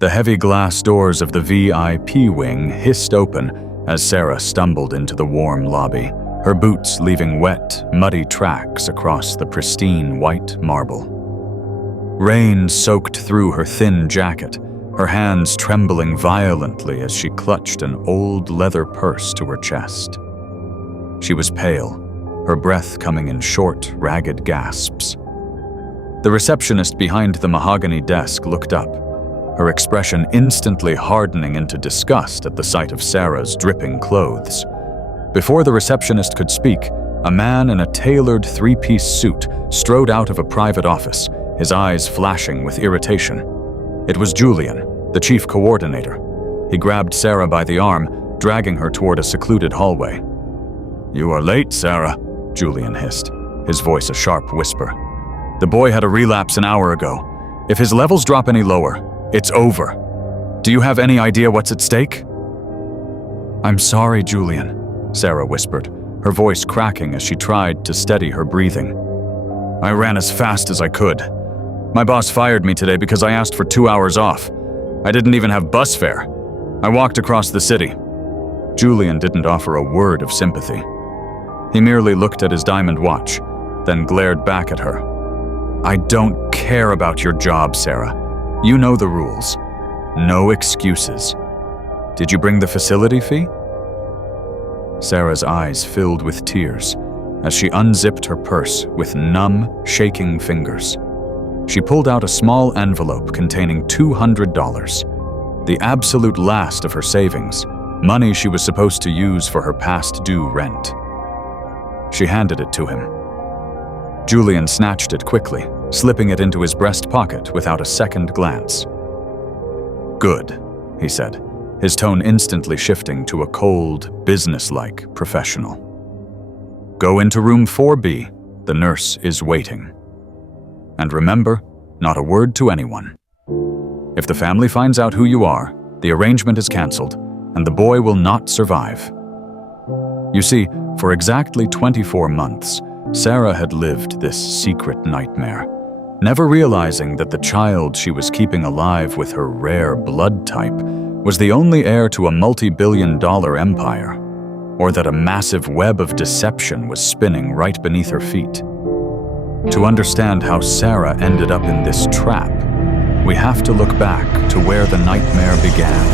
The heavy glass doors of the VIP wing hissed open as Sarah stumbled into the warm lobby, her boots leaving wet, muddy tracks across the pristine white marble. Rain soaked through her thin jacket, her hands trembling violently as she clutched an old leather purse to her chest. She was pale, her breath coming in short, ragged gasps. The receptionist behind the mahogany desk looked up, her expression instantly hardening into disgust at the sight of Sarah's dripping clothes. Before the receptionist could speak, a man in a tailored three-piece suit strode out of a private office, his eyes flashing with irritation. It was Julian, the chief coordinator. He grabbed Sarah by the arm, dragging her toward a secluded hallway. "You are late, Sarah," Julian hissed, his voice a sharp whisper. "The boy had a relapse an hour ago. If his levels drop any lower, it's over. Do you have any idea what's at stake?" "I'm sorry, Julian," Sarah whispered, her voice cracking as she tried to steady her breathing. "I ran as fast as I could. My boss fired me today because I asked for 2 hours off. I didn't even have bus fare. I walked across the city." Julian didn't offer a word of sympathy. He merely looked at his diamond watch, then glared back at her. "I don't care about your job, Sarah. You know the rules. No excuses. Did you bring the facility fee?" Sarah's eyes filled with tears as she unzipped her purse with numb, shaking fingers. She pulled out a small envelope containing $200, the absolute last of her savings, money she was supposed to use for her past due rent. She handed it to him. Julian snatched it quickly, slipping it into his breast pocket without a second glance. "Good," he said, his tone instantly shifting to a cold, businesslike professional. "Go into room 4B. The nurse is waiting. And remember, not a word to anyone. If the family finds out who you are, the arrangement is canceled, and the boy will not survive." You see, for exactly 24 months, Sarah had lived this secret nightmare, never realizing that the child she was keeping alive with her rare blood type was the only heir to a multi-billion-dollar empire, or that a massive web of deception was spinning right beneath her feet. To understand how Sarah ended up in this trap, we have to look back to where the nightmare began.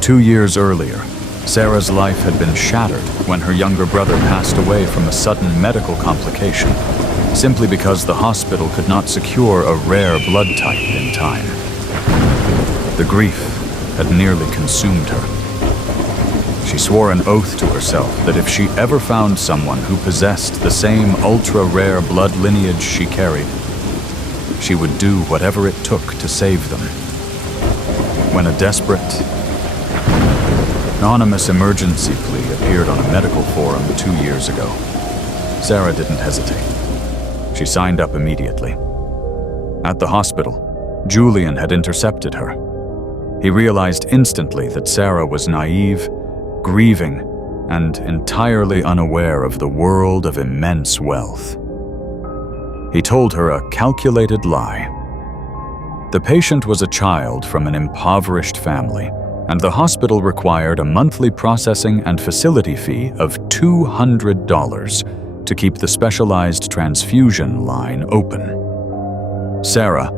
2 years earlier, Sarah's life had been shattered when her younger brother passed away from a sudden medical complication, simply because the hospital could not secure a rare blood type in time. The grief had nearly consumed her. She swore an oath to herself that if she ever found someone who possessed the same ultra-rare blood lineage she carried, she would do whatever it took to save them. When a desperate, anonymous emergency plea appeared on a medical forum 2 years ago, Sarah didn't hesitate. She signed up immediately. At the hospital, Julian had intercepted her. He realized instantly that Sarah was naive, grieving, and entirely unaware of the world of immense wealth. He told her a calculated lie. The patient was a child from an impoverished family, and the hospital required a monthly processing and facility fee of $200 to keep the specialized transfusion line open. Sarah,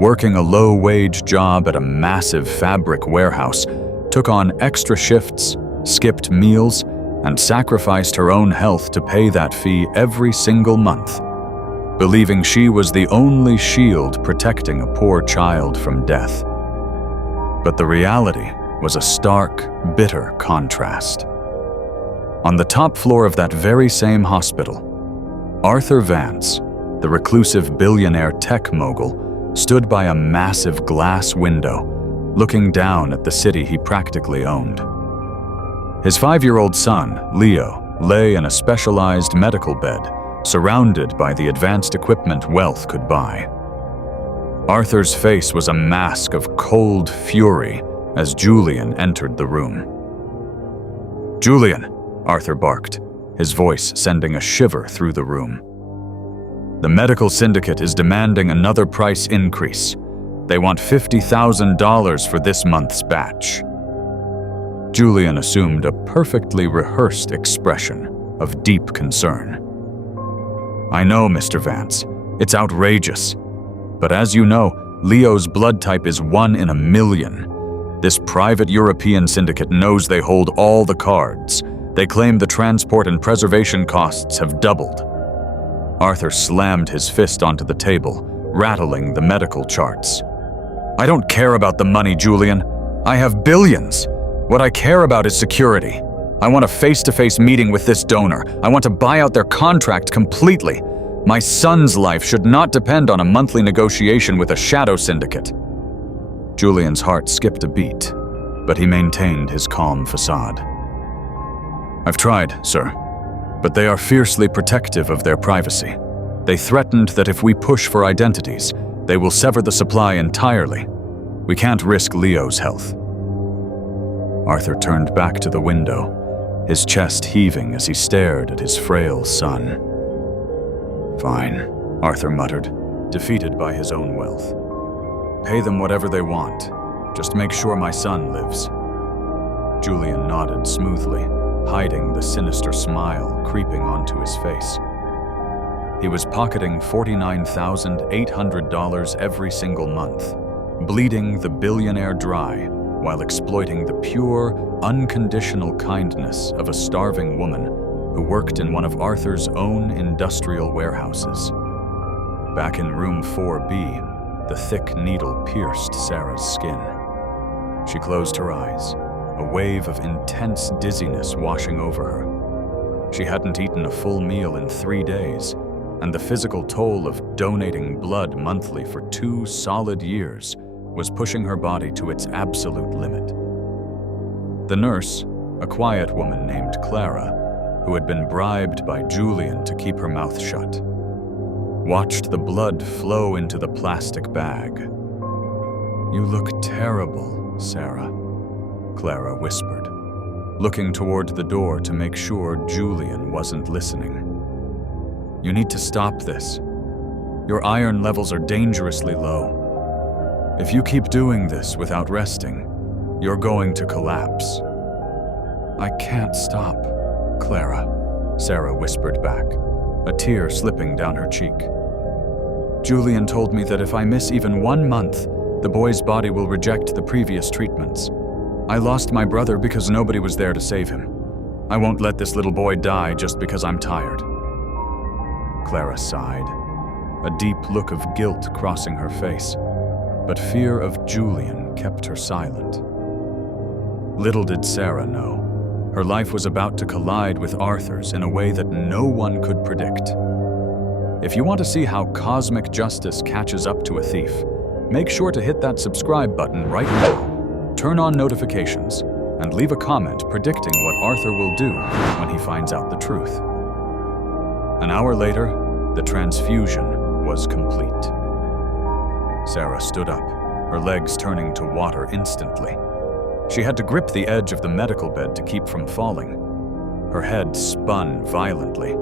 working a low-wage job at a massive fabric warehouse, took on extra shifts, skipped meals, and sacrificed her own health to pay that fee every single month, believing she was the only shield protecting a poor child from death. But the reality was a stark, bitter contrast. On the top floor of that very same hospital, Arthur Vance, the reclusive billionaire tech mogul, stood by a massive glass window, looking down at the city he practically owned. His 5-year-old son, Leo, lay in a specialized medical bed, surrounded by the advanced equipment wealth could buy. Arthur's face was a mask of cold fury as Julian entered the room. "Julian," Arthur barked, his voice sending a shiver through the room. "The medical syndicate is demanding another price increase. They want $50,000 for this month's batch." Julian assumed a perfectly rehearsed expression of deep concern. "I know, Mr. Vance. It's outrageous. But as you know, Leo's blood type is 1 in a million. This private European syndicate knows they hold all the cards. They claim the transport and preservation costs have doubled." Arthur slammed his fist onto the table, rattling the medical charts. "I don't care about the money, Julian. I have billions. What I care about is security. I want a face-to-face meeting with this donor. I want to buy out their contract completely. My son's life should not depend on a monthly negotiation with a shadow syndicate." Julian's heart skipped a beat, but he maintained his calm facade. "I've tried, sir, but they are fiercely protective of their privacy. They threatened that if we push for identities, they will sever the supply entirely. We can't risk Leo's health." Arthur turned back to the window, his chest heaving as he stared at his frail son. "Fine," Arthur muttered, defeated by his own wealth. "Pay them whatever they want. Just make sure my son lives." Julian nodded smoothly, hiding the sinister smile creeping onto his face. He was pocketing $49,800 every single month, bleeding the billionaire dry while exploiting the pure, unconditional kindness of a starving woman who worked in one of Arthur's own industrial warehouses. Back in room 4B, the thick needle pierced Sarah's skin. She closed her eyes, a wave of intense dizziness washing over her. She hadn't eaten a full meal in 3 days, and the physical toll of donating blood monthly for 2 solid years was pushing her body to its absolute limit. The nurse, a quiet woman named Clara, who had been bribed by Julian to keep her mouth shut, watched the blood flow into the plastic bag. "You look terrible, Sarah," Clara whispered, looking toward the door to make sure Julian wasn't listening. "You need to stop this. Your iron levels are dangerously low. If you keep doing this without resting, you're going to collapse." "I can't stop, Clara," Sarah whispered back, a tear slipping down her cheek. "Julian told me that if I miss even 1 month, the boy's body will reject the previous treatments. I lost my brother because nobody was there to save him. I won't let this little boy die just because I'm tired." Clara sighed, a deep look of guilt crossing her face, but fear of Julian kept her silent. Little did Sarah know, her life was about to collide with Arthur's in a way that no one could predict. If you want to see how cosmic justice catches up to a thief, make sure to hit that subscribe button right now, turn on notifications, and leave a comment predicting what Arthur will do when he finds out the truth. An hour later, the transfusion was complete. Sarah stood up, her legs turning to water instantly. She had to grip the edge of the medical bed to keep from falling. Her head spun violently.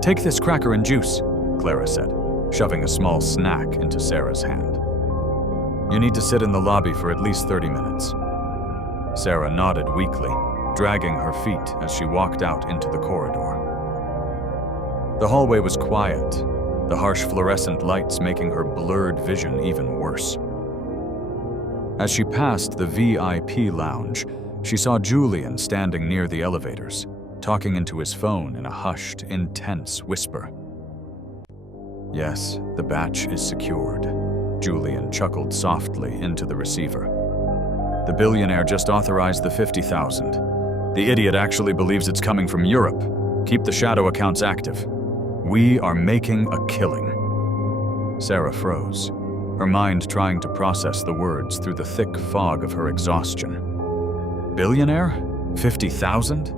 "Take this cracker and juice," Clara said, shoving a small snack into Sarah's hand. "You need to sit in the lobby for at least 30 minutes." Sarah nodded weakly, dragging her feet as she walked out into the corridor. The hallway was quiet, the harsh fluorescent lights making her blurred vision even worse. As she passed the VIP lounge, she saw Julian standing near the elevators, talking into his phone in a hushed, intense whisper. "Yes, the batch is secured," Julian chuckled softly into the receiver. "The billionaire just authorized the 50,000. The idiot actually believes it's coming from Europe. Keep the shadow accounts active. We are making a killing." Sarah froze, her mind trying to process the words through the thick fog of her exhaustion. Billionaire? 50,000?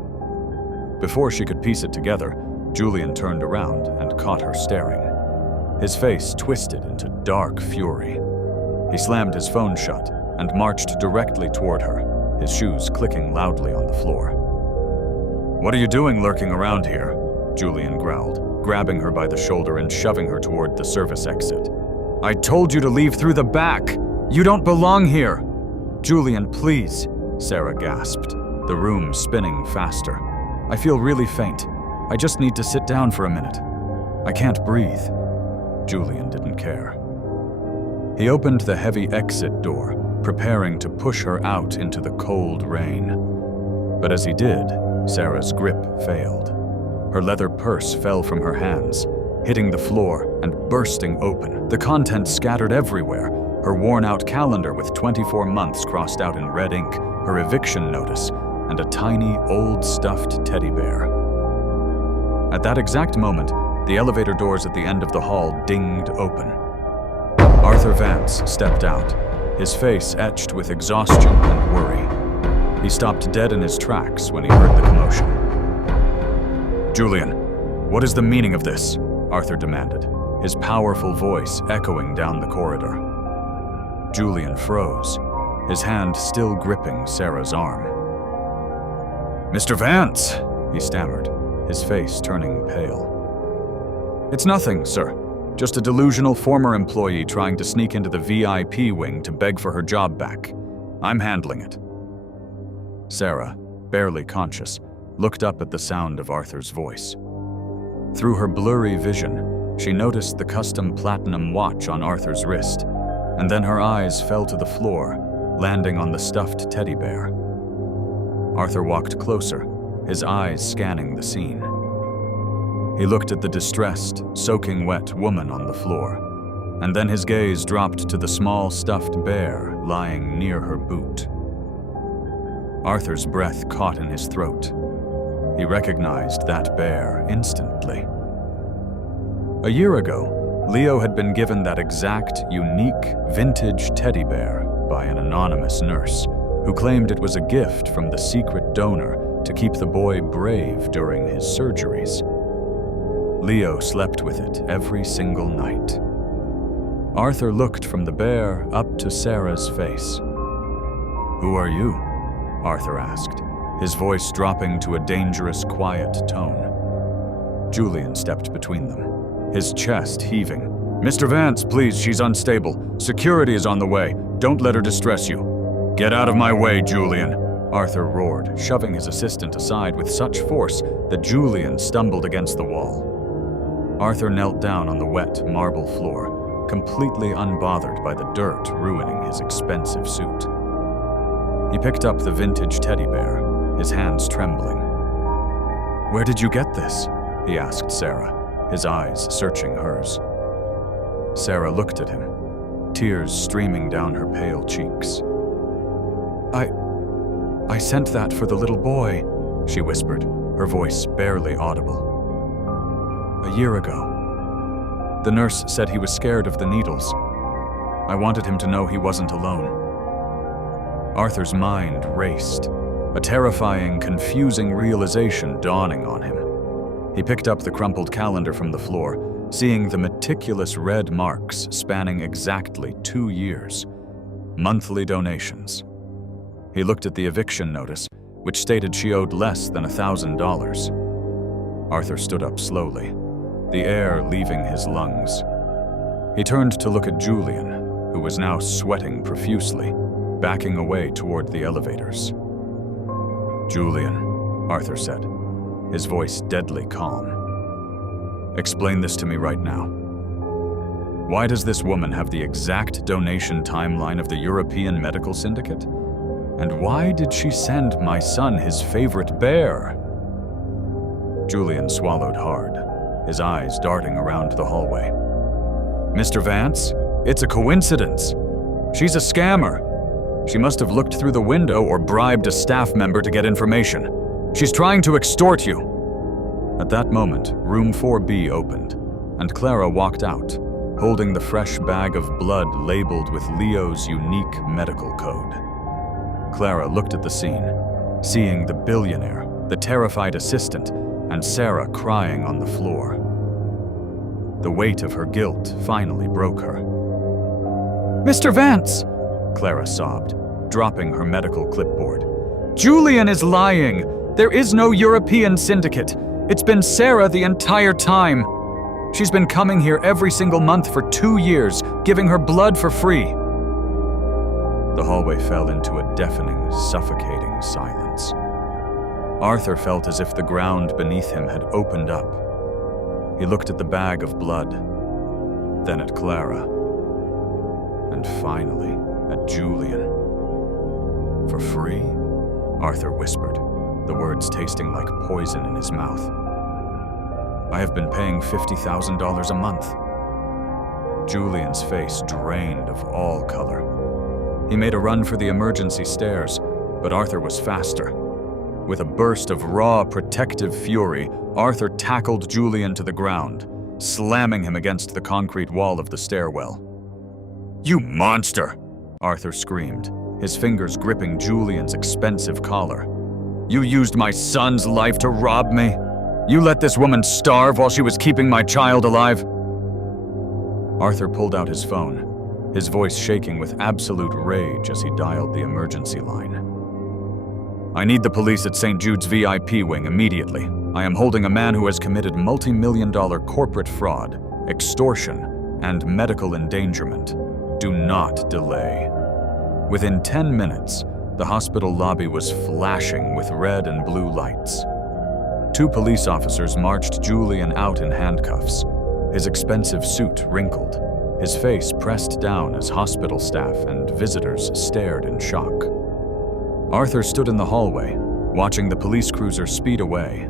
Before she could piece it together, Julian turned around and caught her staring. His face twisted into dark fury. He slammed his phone shut and marched directly toward her, his shoes clicking loudly on the floor. "What are you doing lurking around here?" Julian growled, grabbing her by the shoulder and shoving her toward the service exit. I told you to leave through the back. You don't belong here. Julian, please, Sarah gasped, the room spinning faster. I feel really faint. I just need to sit down for a minute. I can't breathe. Julian didn't care. He opened the heavy exit door, preparing to push her out into the cold rain. But as he did, Sarah's grip failed. Her leather purse fell from her hands, hitting the floor and bursting open. The contents scattered everywhere, her worn-out calendar with 24 months crossed out in red ink, her eviction notice, and a tiny, old stuffed teddy bear. At that exact moment, the elevator doors at the end of the hall dinged open. Arthur Vance stepped out, his face etched with exhaustion and worry. He stopped dead in his tracks when he heard the commotion. Julian, what is the meaning of this? Arthur demanded, his powerful voice echoing down the corridor. Julian froze, his hand still gripping Sarah's arm. Mr. Vance, he stammered, his face turning pale. It's nothing, sir. Just a delusional former employee trying to sneak into the VIP wing to beg for her job back. I'm handling it. Sarah, barely conscious, looked up at the sound of Arthur's voice. Through her blurry vision, she noticed the custom platinum watch on Arthur's wrist, and then her eyes fell to the floor, landing on the stuffed teddy bear. Arthur walked closer, his eyes scanning the scene. He looked at the distressed, soaking wet woman on the floor, and then his gaze dropped to the small stuffed bear lying near her boot. Arthur's breath caught in his throat. He recognized that bear instantly. A year ago, Leo had been given that exact, unique, vintage teddy bear by an anonymous nurse who claimed it was a gift from the secret donor to keep the boy brave during his surgeries. Leo slept with it every single night. Arthur looked from the bear up to Sarah's face. "Who are you?" Arthur asked, his voice dropping to a dangerous, quiet tone. Julian stepped between them, his chest heaving. "Mr. Vance, please, she's unstable. Security is on the way. Don't let her distress you." "Get out of my way, Julian," Arthur roared, shoving his assistant aside with such force that Julian stumbled against the wall. Arthur knelt down on the wet marble floor, completely unbothered by the dirt ruining his expensive suit. He picked up the vintage teddy bear, his hands trembling. "Where did you get this?" he asked Sarah, his eyes searching hers. Sarah looked at him, tears streaming down her pale cheeks. I sent that for the little boy," she whispered, her voice barely audible. "A year ago. The nurse said he was scared of the needles. I wanted him to know he wasn't alone." Arthur's mind raced, a terrifying, confusing realization dawning on him. He picked up the crumpled calendar from the floor, seeing the meticulous red marks spanning exactly 2 years. Monthly donations. He looked at the eviction notice, which stated she owed less than $1,000. Arthur stood up slowly, the air leaving his lungs. He turned to look at Julian, who was now sweating profusely, backing away toward the elevators. "Julian," Arthur said, his voice deadly calm. "Explain this to me right now. Why does this woman have the exact donation timeline of the European Medical Syndicate? And why did she send my son his favorite bear?" Julian swallowed hard, his eyes darting around the hallway. "Mr. Vance, it's a coincidence. She's a scammer. She must have looked through the window or bribed a staff member to get information. She's trying to extort you." At that moment, room 4B opened, and Clara walked out, holding the fresh bag of blood labeled with Leo's unique medical code. Clara looked at the scene, seeing the billionaire, the terrified assistant, and Sarah crying on the floor. The weight of her guilt finally broke her. "Mr. Vance!" Clara sobbed, dropping her medical clipboard. "Julian is lying! There is no European syndicate! It's been Sarah the entire time! She's been coming here every single month for 2 years, giving her blood for free." The hallway fell into a deafening, suffocating silence. Arthur felt as if the ground beneath him had opened up. He looked at the bag of blood, then at Clara, and finally at Julian. "For free?" Arthur whispered, the words tasting like poison in his mouth. "I have been paying $50,000 a month." Julian's face drained of all color. He made a run for the emergency stairs, but Arthur was faster. With a burst of raw, protective fury, Arthur tackled Julian to the ground, slamming him against the concrete wall of the stairwell. "You monster!" Arthur screamed, his fingers gripping Julian's expensive collar. "You used my son's life to rob me? You let this woman starve while she was keeping my child alive?" Arthur pulled out his phone, his voice shaking with absolute rage as he dialed the emergency line. "I need the police at St. Jude's VIP wing immediately. I am holding a man who has committed multi-million-dollar corporate fraud, extortion, and medical endangerment. Do not delay." Within 10 minutes, the hospital lobby was flashing with red and blue lights. 2 police officers marched Julian out in handcuffs, his expensive suit wrinkled, his face pressed down as hospital staff and visitors stared in shock. Arthur stood in the hallway, watching the police cruiser speed away,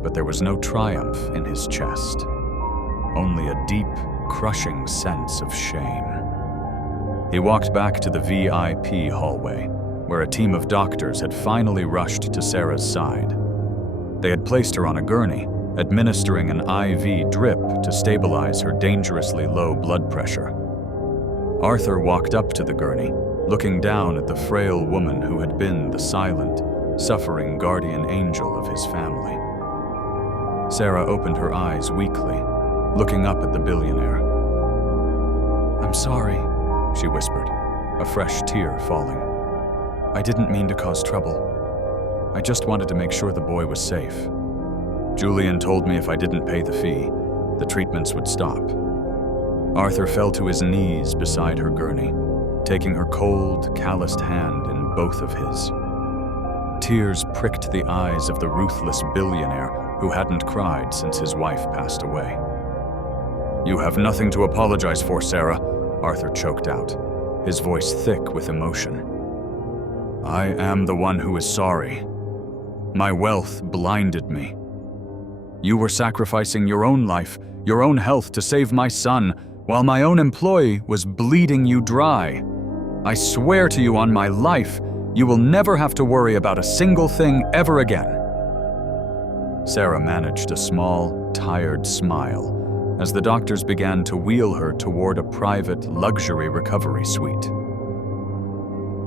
but there was no triumph in his chest, only a deep, crushing sense of shame. He walked back to the VIP hallway, where a team of doctors had finally rushed to Sarah's side. They had placed her on a gurney, administering an IV drip to stabilize her dangerously low blood pressure. Arthur walked up to the gurney, looking down at the frail woman who had been the silent, suffering guardian angel of his family. Sarah opened her eyes weakly, looking up at the billionaire. "I'm sorry," she whispered, a fresh tear falling. "I didn't mean to cause trouble. I just wanted to make sure the boy was safe. Julian told me if I didn't pay the fee, the treatments would stop." Arthur fell to his knees beside her gurney, taking her cold, calloused hand in both of his. Tears pricked the eyes of the ruthless billionaire who hadn't cried since his wife passed away. "You have nothing to apologize for, Sarah," Arthur choked out, his voice thick with emotion. "I am the one who is sorry. My wealth blinded me. You were sacrificing your own life, your own health to save my son, while my own employee was bleeding you dry. I swear to you on my life, you will never have to worry about a single thing ever again." Sarah managed a small, tired smile as the doctors began to wheel her toward a private, luxury recovery suite.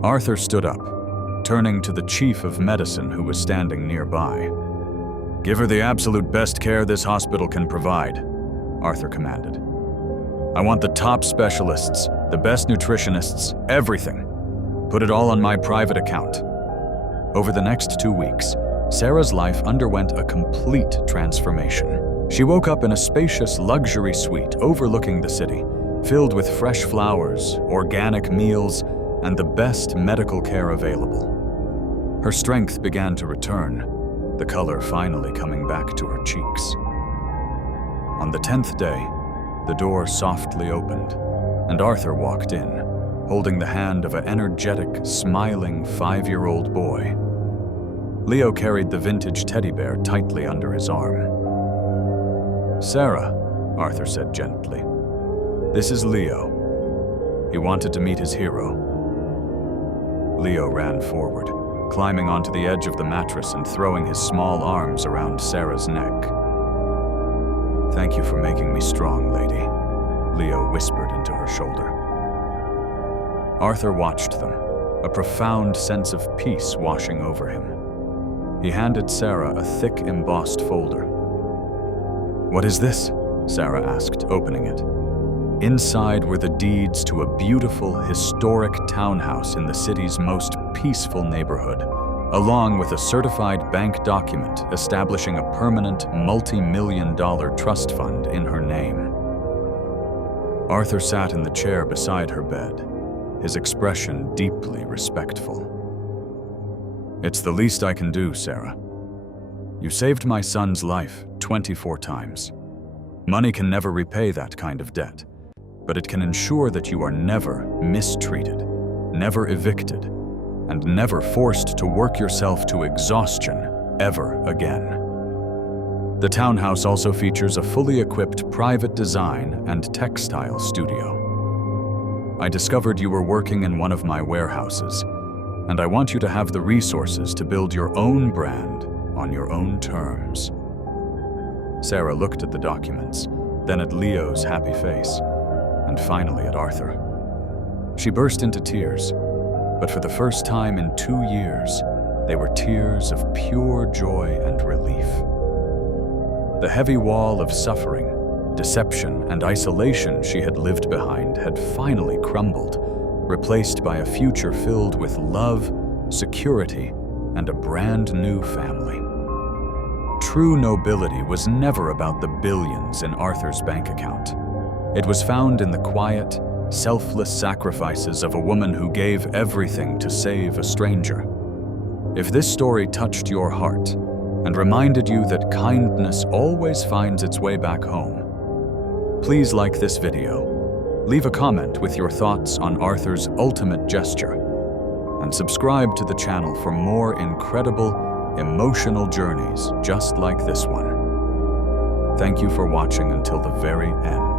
Arthur stood up, turning to the chief of medicine who was standing nearby. "Give her the absolute best care this hospital can provide," Arthur commanded. "I want the top specialists, the best nutritionists, everything. Put it all on my private account." Over the next 2 weeks, Sarah's life underwent a complete transformation. She woke up in a spacious luxury suite overlooking the city, filled with fresh flowers, organic meals, and the best medical care available. Her strength began to return, the color finally coming back to her cheeks. On the 10th day, the door softly opened, and Arthur walked in, holding the hand of an energetic, smiling 5-year-old boy. Leo carried the vintage teddy bear tightly under his arm. "Sarah," Arthur said gently, "this is Leo. He wanted to meet his hero." Leo ran forward, climbing onto the edge of the mattress and throwing his small arms around Sarah's neck. "Thank you for making me strong, lady," Leo whispered into her shoulder. Arthur watched them, a profound sense of peace washing over him. He handed Sarah a thick, embossed folder. "What is this?" Sarah asked, opening it. Inside were the deeds to a beautiful, historic townhouse in the city's most peaceful neighborhood, along with a certified bank document establishing a permanent multi-million-dollar trust fund in her name. Arthur sat in the chair beside her bed, his expression deeply respectful. "It's the least I can do, Sarah. You saved my son's life 24 times. Money can never repay that kind of debt, but it can ensure that you are never mistreated, never evicted, and never forced to work yourself to exhaustion ever again." The townhouse also features a fully equipped private design and textile studio. "I discovered you were working in one of my warehouses, and I want you to have the resources to build your own brand on your own terms." Sarah looked at the documents, then at Leo's happy face, and finally at Arthur. She burst into tears, but for the first time in 2 years, they were tears of pure joy and relief. The heavy wall of suffering, deception, and isolation she had lived behind had finally crumbled, replaced by a future filled with love, security, and a brand new family. True nobility was never about the billions in Arthur's bank account. It was found in the quiet, selfless sacrifices of a woman who gave everything to save a stranger. If this story touched your heart and reminded you that kindness always finds its way back home, please like this video, leave a comment with your thoughts on Arthur's ultimate gesture, and subscribe to the channel for more incredible, emotional journeys just like this one. Thank you for watching until the very end.